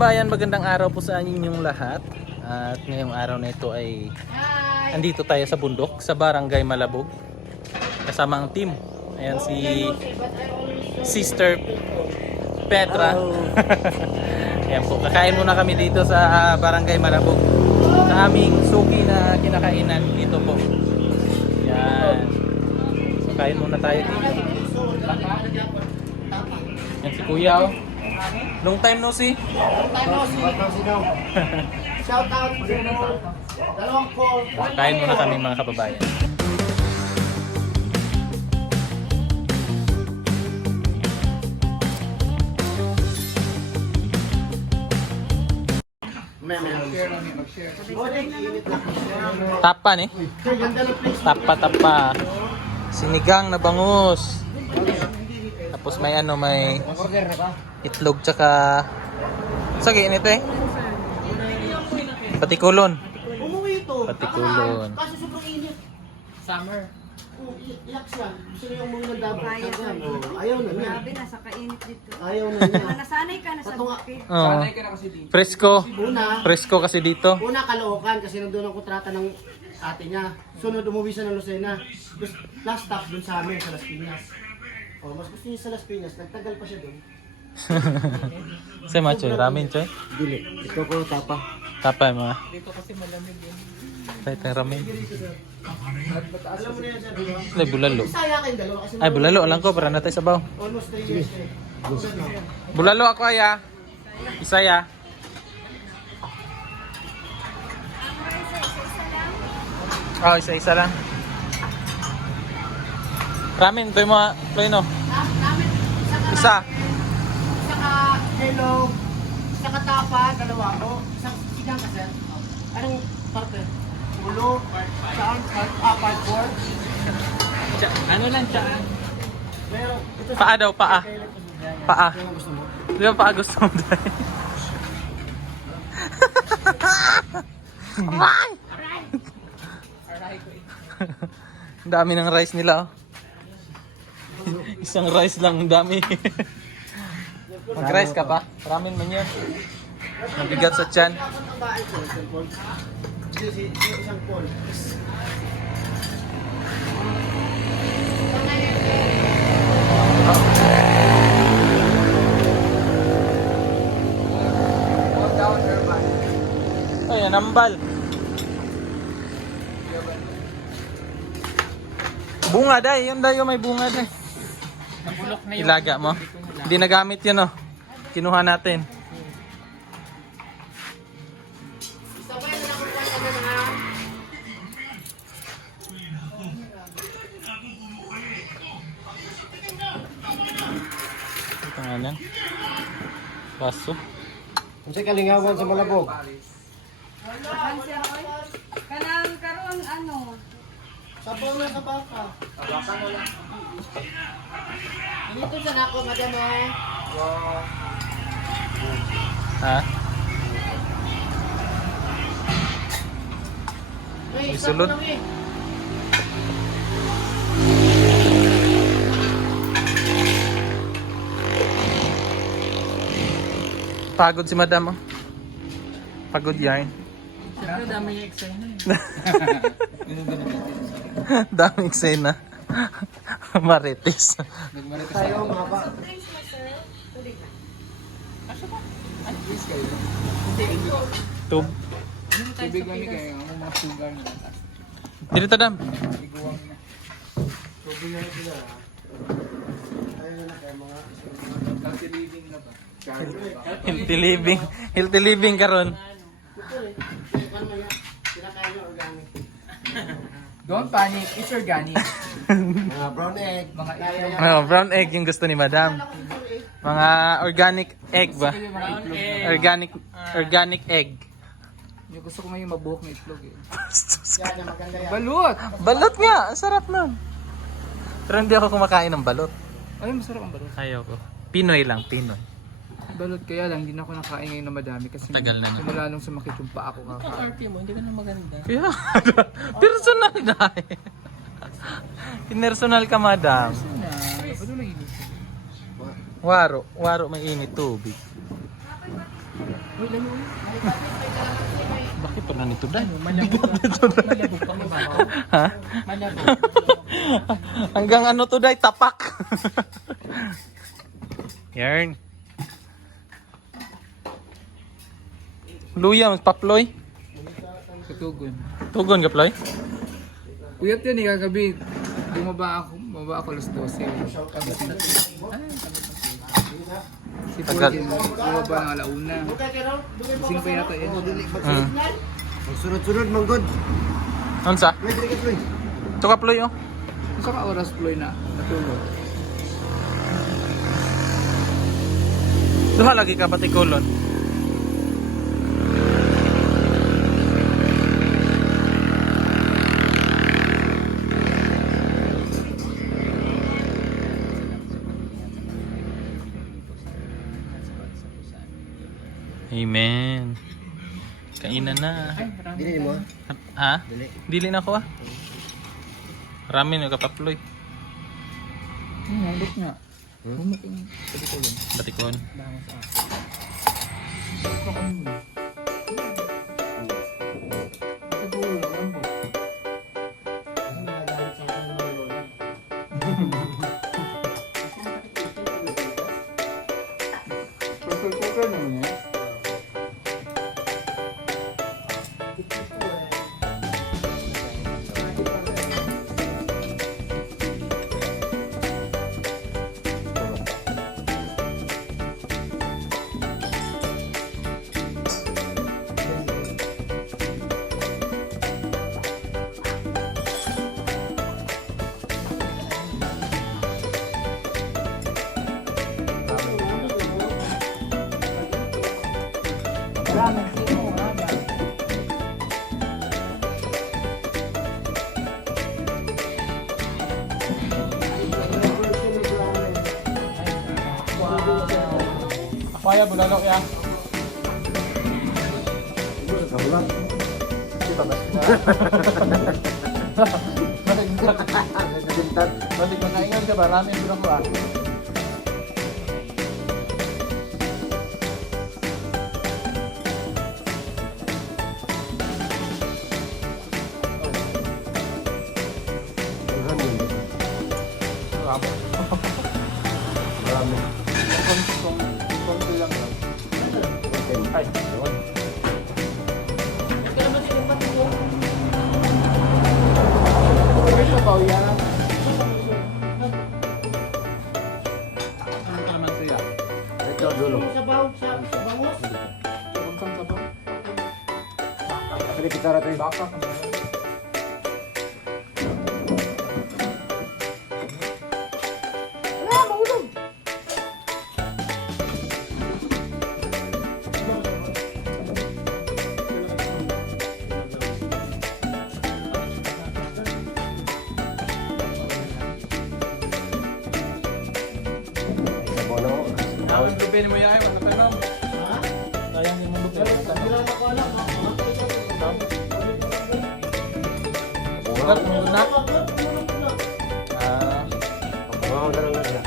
kababayan, magandang araw po sa inyong lahat. At ngayong araw na ito ay andito tayo sa bundok, sa Barangay Malabog. Kasama ang team. Ayan si Sister Petra. Ayan po, kakain muna kami dito sa Barangay Malabog. Sa aming suki na kinakainan dito po. Ayan. So kain muna tayo dito. Yan si Kuya, oh. Long time no see. Shout out to dalawang call. Kain muna kami mga kababayan. Tapa ni. Tapa. Sinigang na bangus. Tapos may ano, may itlog tsaka sagi nito eh. Patikulon. Umuwi ito. Patikulon. Kasi sobrang init. Summer. Iyak siya. Gusto niya yung mga dapat. Ayaw na niya. Grabe, nasa kainit dito. Ayaw na niya. Nasanay ka na sa bukid. Oh. Sanay ka na kasi dito. Presko. Una, Presko kasi dito. Caloocan kasi nandun ang kontrata ng ate niya. Sunod umuwi siya ng Lucena. Last stop dun sa amin sa Las Piñas. Oh, mas gusto niya sa Las Piñas. Nagtagal pa siya dun. Say macho, ramen choy. Dili. Ito ko tapa. Tapa mga. Dito kasi malamig yun. Say ramen. Alam mo na yan, sir, di ba? Ay bulalo. Isaya kayong dalawa kasi Ay bulalo lang ko para natay sabaw. almost 3 years eh. Bulalo ako aya. Isaya. Oh, isa lang. Ramen to mo, no. Isa. Saka hello, saka tapa, dalawa ko. Isang sigang ka, sir. Anong parte? Ulo, saan? Part 4? Ano lang siya? Meron. Ito Paa daw, paa. Paa. Ano gusto mo? Di ba paa gusto mo dahil? Aray! Ang dami ng rice nila, oh. Isang rice lang, ang dami. Mag-rice ka pa? Ramen man yun. Mabigat sa tiyan. Ang bahay ko, isang call. Isang call. Ay, anambal. Bunga day, yun day, may bunga day. Nabulok na yung Ilaga mo? Hindi nagamit yun, oh. Kinuha natin. Sabay na ako pa sa mga. Ito nga yan. Baso. Kung sa kalingawan sa Malabog. Kanang karon ano? Sabaw na sa baka. Dito sa nako, madam eh. Ha? May Isulod. lang eh. Pagod si madam, oh. Pagod yarn. Siyempre dami yung excited na yun. Daming eksena. Marites. Nagmarita Tayo mga ba? Tub. Tubig kami kayo. Ang mga sugar na. Dito tadam. Iguang na. Tubig na sila. Tayo na kayo mga. Healthy living na ba? Healthy living. Healthy living karon. Ano man yan? Kinakain nyo organic. Don't panic. It's organic. Mga brown egg. Mga Kaya itlog. Oh, brown egg yung gusto ni madam. Mga organic egg ba? Mga itlog. Organic egg. Yung gusto ko ngayon mabuhok na itlog eh. yan, maganda yan. Balot! Balot nga, ang sarap nun. Pero hindi ako kumakain ng balot. Ay, masarap ang balot. Ayaw ko. Pinoy lang, Pinoy. Balot kaya lang, hindi na ako nakain ngayon na madami kasi Tagal na na. simula nung sumakit yung paa ko kakain. Arte mo, hindi ka na maganda. Kaya, personal dahil. Pinersonal ka, madam. Na, ano nang init? Waro may init tubig. Bakit pa na nito dahil? Malabog pa mababaw. Ha? Malabog. Hanggang ano to dahil? Tapak. Yarn. Luya, magpa-ploy. Katugon. Tugon ka, ploy? Uyat yan eh, kagabi. Bumaba ako alas 12. Si Paul Tagal. din, bumaba ng alauna. Gising pa yata yan. Sunod-sunod, manggod. Ano sa? May diri ka, Floy. Ito ka, ploy, oh. Isa ka oras Floy na natulog. Duha lagi ka Batikolon. Amen. Kainan na. Dili mo. Ha? Dili. Dili na ako ah. Marami na kapaploy. Nandot nga. Bumuk yung sabi ko lang. Batikon. Dama sa akin. Ito kami mo. Siguro lang ang bo. Pressure cooker naman yan. Kaya bulalo ya. Batik makaingan ka ba? Ramen ko ko ah. Ay, yun. Ito pa yan. Ano ka naman siya? Ito, dulo. Sabang sabaw. Pwede kita rito. Baka ka naman. Ang lubi mo yahay, wala pa ma'am. Ha? Sayang din mo lubi. Ugat mo na. Ah, Mga ganun lang siya.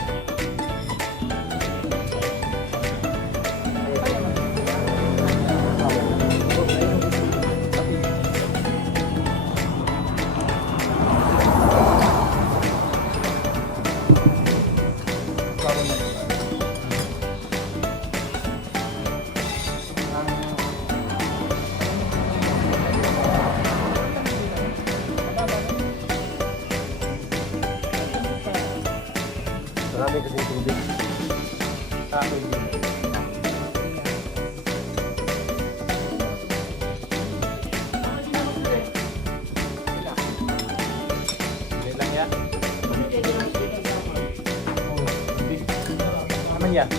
Marami kasi tubig. kahoy din. Hindi lang yan. Oh, big. Naman yan.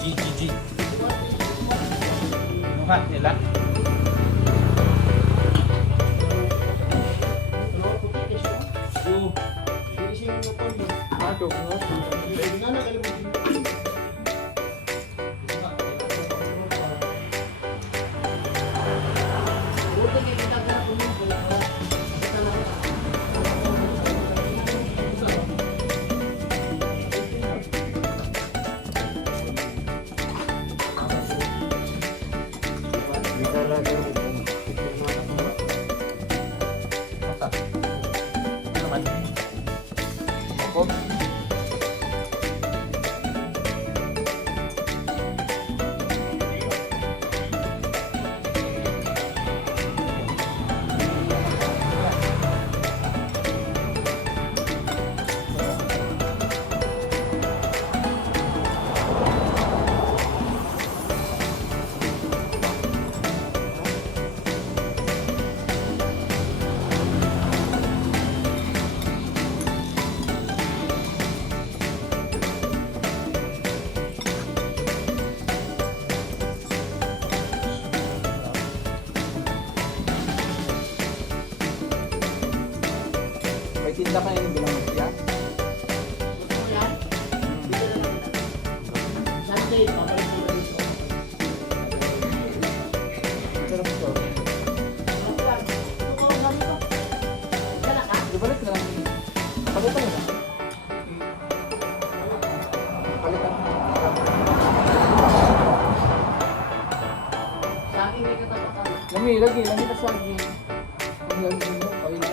GG. Nuha nila. Masa? Ano naman? Opo. May tinda kayo yung bilang siya? Gusto mo yan? Bigyan na lang kita. Sunday, pabalik ko na dito. Sarap ito. Sarap yan. Totoo, galing ko. Dala ka? Ibalik na lang. Palitan na lang. Palitan. Sa akin may katatakan. Lagi ka sa akin. Ang lagi mo, kayo na.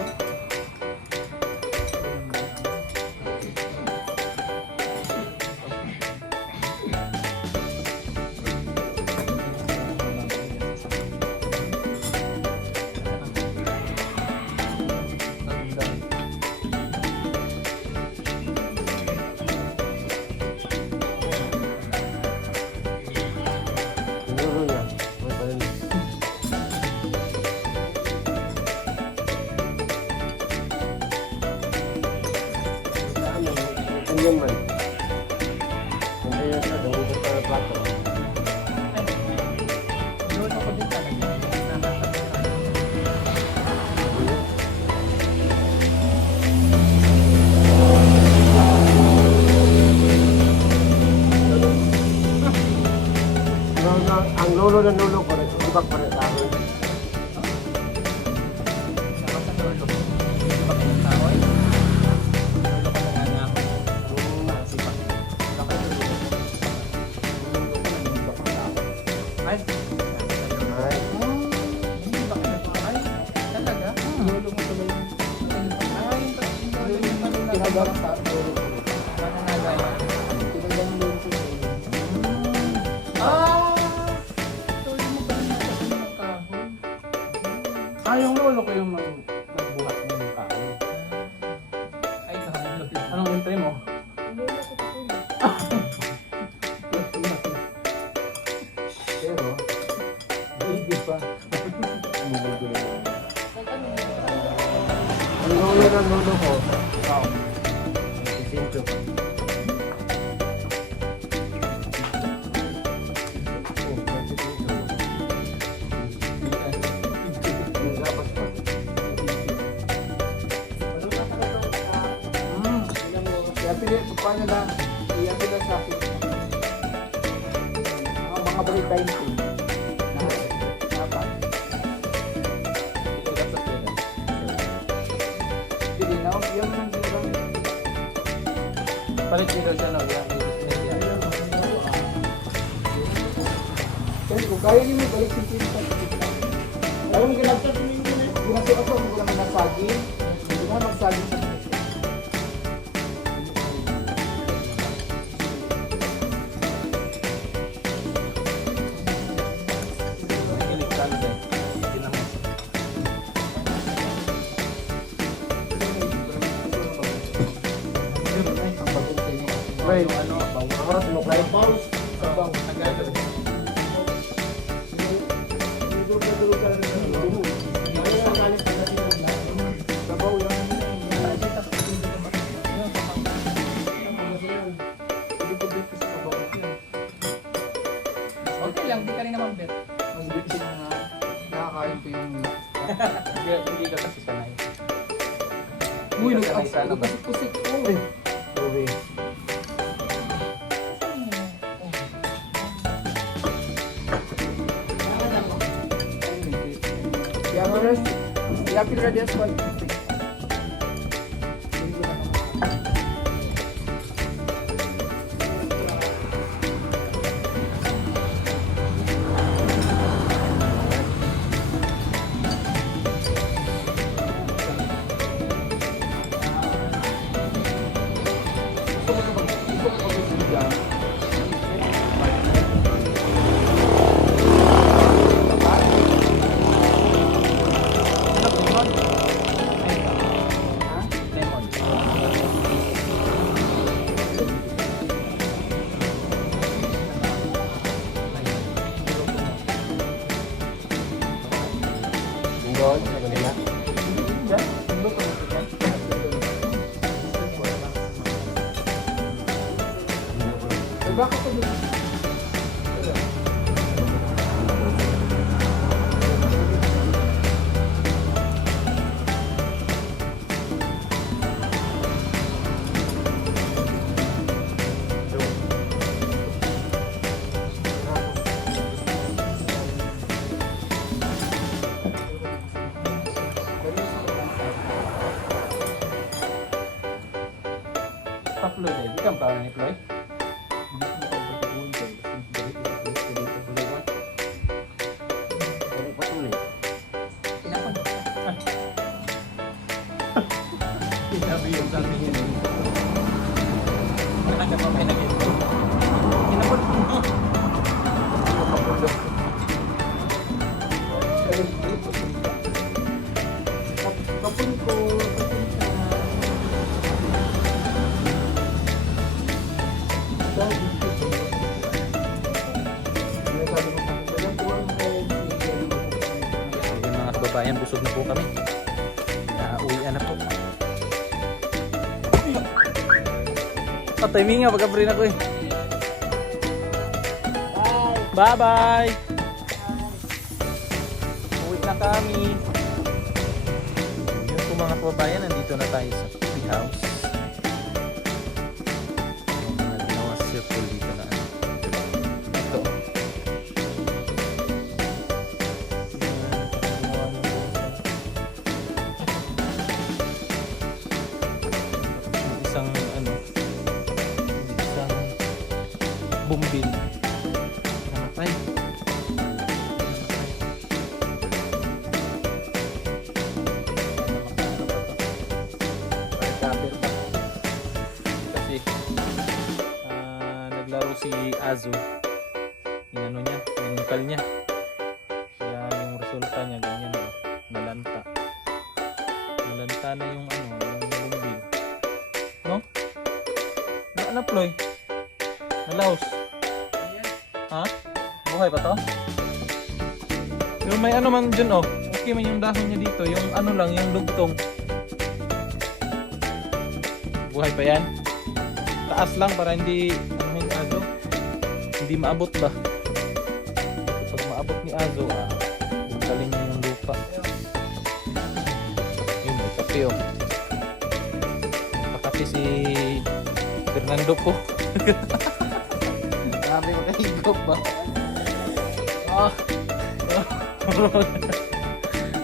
Doon ako din talaga. Ang lolo ng lolo ko rin, ibang pa rin sa akin. Saka sa lolo. Hindi ba kayo ng kahoy? Lolo ko na nga ako. Sipak. Saka sa lolo. Ay. Ay, Hindi ba kayo ng kahoy? Talaga? Lolo mo tuloy. Ay, yung lolo yung malulog. Pinagdang sa lolo ko. Mananagay. Pinagdang lolo ko. Ah! Lolo mo pa rin nakasama ng kahoy. Yung lolo ko yung nagbuhat ng kahoy. Ay, anong entry mo? Pero, hindi pa. ang lolo ng lolo ko, ikaw. Isinto pa. Nagabas pa. Kaya pili, paano na, iya pila sa akin. Mga balik tayo nito. Dapat. Pili na, yan mo nang ginagawa. Palit dito siya, no? Yan. Kasi kung kaya niyo balik si Tita. Alam mo, ginasuot ako, hindi ko naman nasagin. Hindi ko naman magsagin sa mga. Right. Ako mo kayo pause. Sabaw yan. Okay lang, di ka rin naman bet. Mas bitsin na nakakain ko yung... Hindi ka kasi sanay. Uy, Hindi ka sanay sa ano ba? nagpusik ko. Ruby. Ya, pero dia squad. Doon, sa kanila. Yan, ano pa rin yan? Eh, bakit ito dito? Pa-Ploy na. Di ka pa ni Ploy? Ano pa tuloy? Sinabi yung sabi niya. Nakagad pa may nag-ito. Kinapot mo. Kapun ko, Yung mga kababayan, busog na po kami. Uwian na po. Timing nga, pagka-free na ko eh. Bye-bye! Uwi na kami. Yun po mga kababayan, nandito na tayo sa coffee house. Yung mga ginawa circle dito na ano. Ito. Yung isang ano, yung isang bumbil. Namatay. Recover pa. Kasi naglaro si Azu. Inano niya, binungkal niya. Kaya yung resulta niya ganyan, oh, nalanta. Nalanta na yung ano, yung bumbil. No? Na Ploy? Nalaos? Ha? Buhay pa to? Yung may ano man dyan, oh. Okay man yung dahon niya dito. Yung ano lang, yung lugtong. Buhay pa yan? Taas lang para hindi ano yung Azo. Hindi maabot ba? Pag maabot ni Azo, bugkalin niya yung lupa. Yun, may kape, oh. Pakape si Fernando po. Grabe makahigop ba?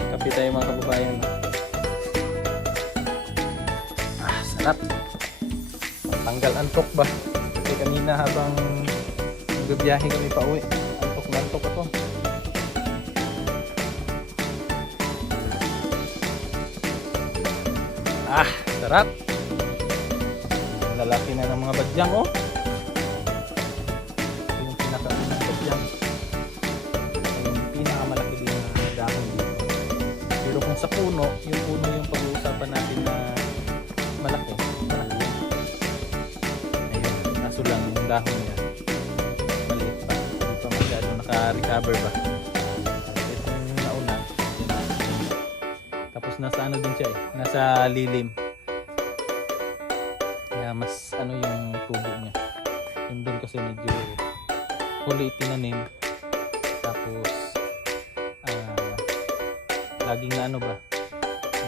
Kape tayo mga kababayan. Sarap. Tanggal antok ba? Kasi kanina habang nagbiyahe kami pa uwi, antok na antok ako. Sarap. Ang lalaki na ng mga badyang, oh. Ito yung pinakaunang badyang. Yung pinakamalaki din na dahon dito. Pero kung sa puno yung pag-uusapan natin na malaki yun. Ayun, kaso lang yung dahon niya maliit pa, hindi pa masyado naka-recover ba. Ito yung nauna, tapos nasa ano din siya eh, nasa lilim, kaya mas ano yung tubo niya. Yung doon kasi medyo huli tinanim, tapos laging na ano ba,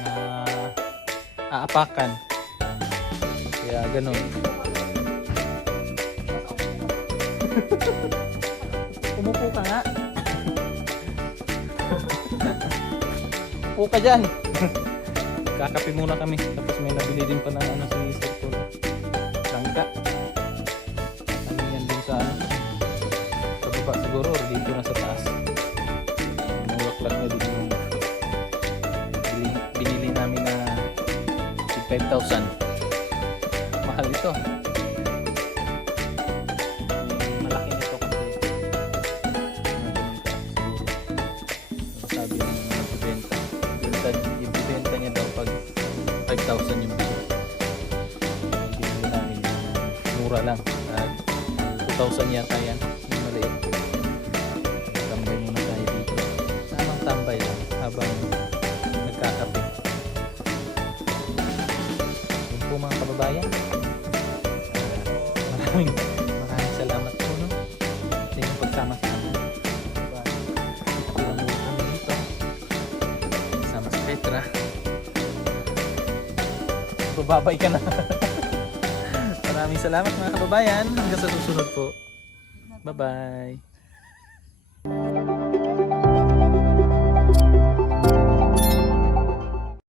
na aapakan. Kaya ganun. Umupo ka nga. Upo ka dyan. Kakape muna kami. Tapos may nabili din pa ng ano si Sir. Langka. Ano yan din sa ano. Sa baba siguro or dito na sa taas. Nulaklak na din yung binili namin na 5,000. Mahal ito. Malaki nito kasi sabi ng nagbibenta. Ibibenta niya daw pag 5,000 yung bili. Binili namin mura lang. 2,000 yata yan. Yung maliit. Tambay muna tayo dito. Tamang tambay lang habang kabubayan. Maraming salamat po, no? Sa inyong pagsama-sama. Ilang ulit kami dito. Sama si Petra. Bababay ka na. Maraming salamat mga kababayan. Hanggang sa susunod po. Bye-bye.